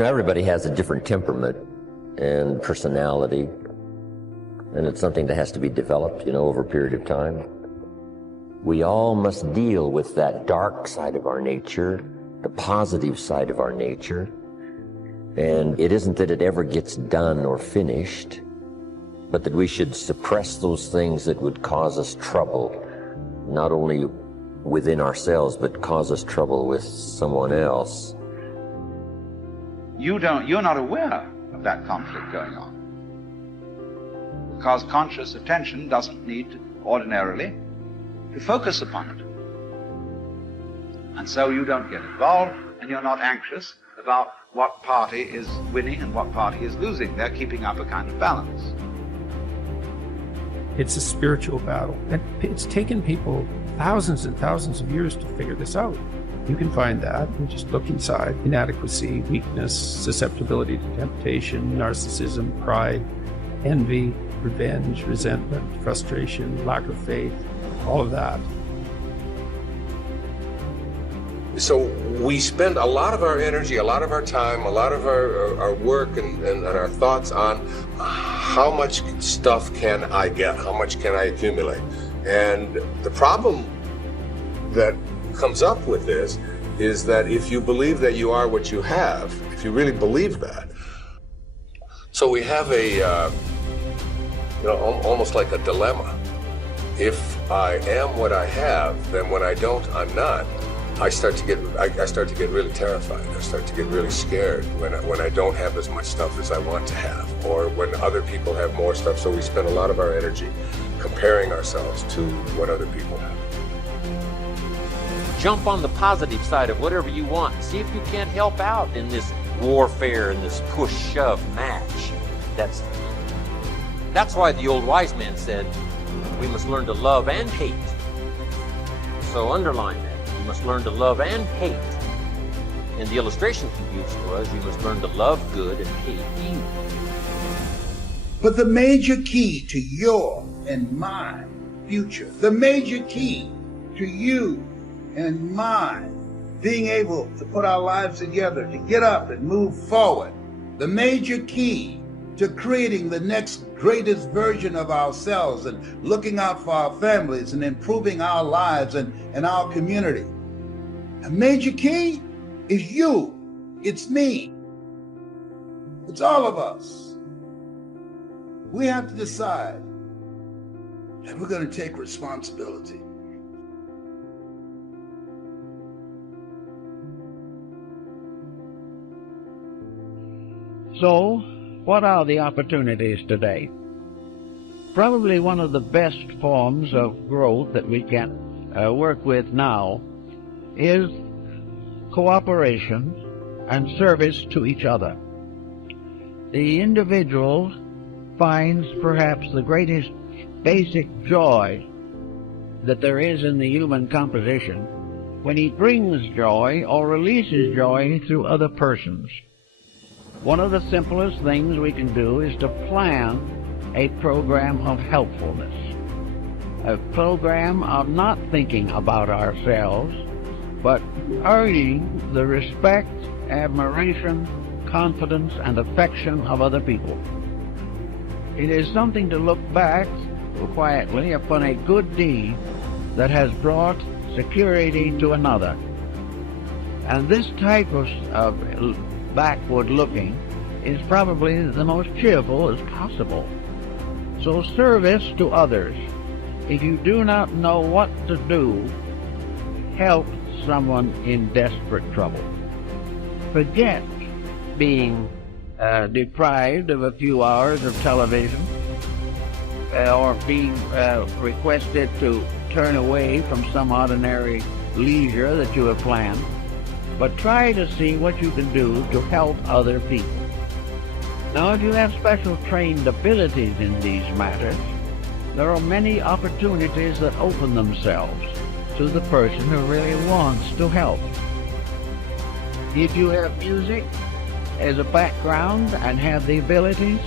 Everybody has a different temperament and personality, and it's something that has to be developed, over a period of time. We all must deal with that dark side of our nature, the positive side of our nature, and it isn't that it ever gets done or finished, but that we should suppress those things that would cause us trouble, not only within ourselves, but cause us trouble with someone else. You're not aware of that conflict going on, because conscious attention doesn't need ordinarily to focus upon it. And so you don't get involved, and you're not anxious about what party is winning and what party is losing. They're keeping up a kind of balance. It's a spiritual battle, and it's taken people thousands and thousands of years to figure this out. You can find that and just look inside. Inadequacy, weakness, susceptibility to temptation, narcissism, pride, envy, revenge, resentment, frustration, lack of faith, all of that. So we spend a lot of our energy, a lot of our time, a lot of our work and our thoughts on how much stuff can I get, how much can I accumulate. And the problem that comes up with this is that if you believe that you are what you have, if you really believe that, so we have almost like a dilemma. If I am what I have, then when I don't, I'm not. I start to get really terrified. I start to get really scared when I don't have as much stuff as I want to have, or when other people have more stuff. So we spend a lot of our energy comparing ourselves to what other people have. Jump on the positive side of whatever you want. See if you can't help out in this warfare, in this push-shove match. That's why the old wise man said, we must learn to love and hate. So underline that. You must learn to love and hate. And the illustration he used was, you must learn to love good and hate evil. But the major key to your and my future, the major key to you and mine being able to put our lives together, to get up and move forward, the major key to creating the next greatest version of ourselves and looking out for our families and improving our lives and our community. A major key is you. It's me. It's all of us. We have to decide that we're going to take responsibility. So, what are the opportunities today? Probably one of the best forms of growth that we can work with now is cooperation and service to each other. The individual finds perhaps the greatest basic joy that there is in the human composition when he brings joy or releases joy through other persons. One of the simplest things we can do is to plan a program of helpfulness, a program of not thinking about ourselves, but earning the respect, admiration, confidence, and affection of other people. It is something to look back quietly upon a good deed that has brought security to another. And this type of backward looking is probably the most cheerful as possible. So service to others. If you do not know what to do, help someone in desperate trouble. Forget being deprived of a few hours of television or being requested to turn away from some ordinary leisure that you have planned, but try to see what you can do to help other people. Now, if you have special trained abilities in these matters, there are many opportunities that open themselves to the person who really wants to help. If you have music as a background and have the abilities,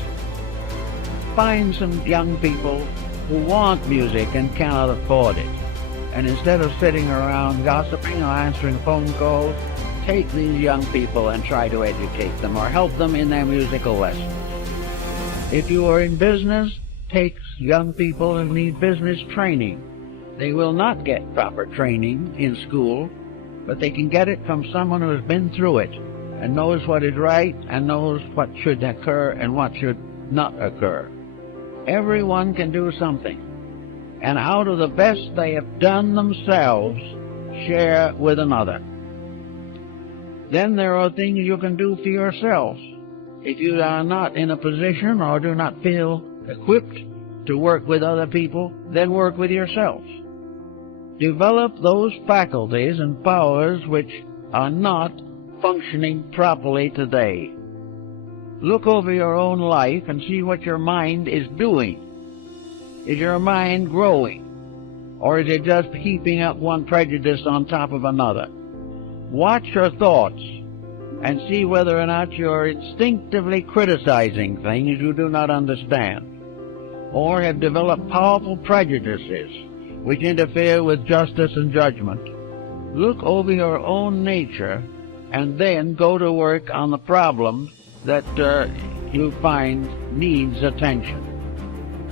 find some young people who want music and cannot afford it. And instead of sitting around gossiping or answering phone calls, take these young people and try to educate them or help them in their musical lessons. If you are in business, take young people who need business training. They will not get proper training in school, but they can get it from someone who has been through it and knows what is right and knows what should occur and what should not occur. Everyone can do something, and out of the best they have done themselves, share with another. Then there are things you can do for yourself. If you are not in a position or do not feel equipped to work with other people, then work with yourself. Develop those faculties and powers which are not functioning properly today. Look over your own life and see what your mind is doing. Is your mind growing? Or is it just heaping up one prejudice on top of another? Watch your thoughts and see whether or not you're instinctively criticizing things you do not understand, or have developed powerful prejudices which interfere with justice and judgment. Look over your own nature and then go to work on the problem that you find needs attention.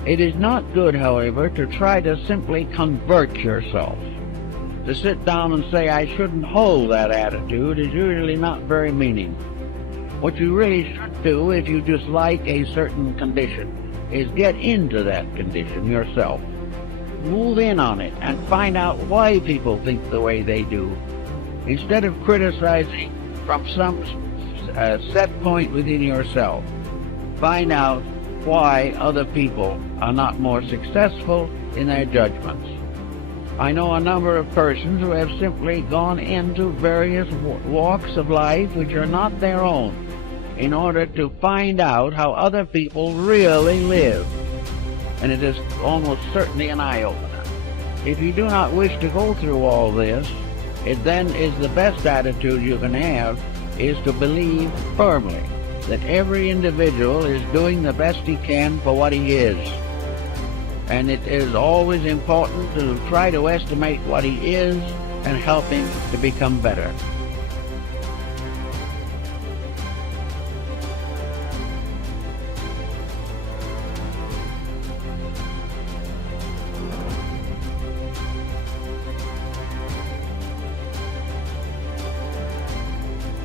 It is not good, however, to try to simply convert yourself. To sit down and say, I shouldn't hold that attitude, is usually not very meaningful. What you really should do, if you dislike a certain condition, is get into that condition yourself. Move in on it and find out why people think the way they do, instead of criticizing from some set point within yourself. Find out why other people are not more successful in their judgments. I know a number of persons who have simply gone into various walks of life which are not their own in order to find out how other people really live. And it is almost certainly an eye-opener. If you do not wish to go through all this, it then is the best attitude you can have is to believe firmly that every individual is doing the best he can for what he is. And it is always important to try to estimate what he is and help him to become better.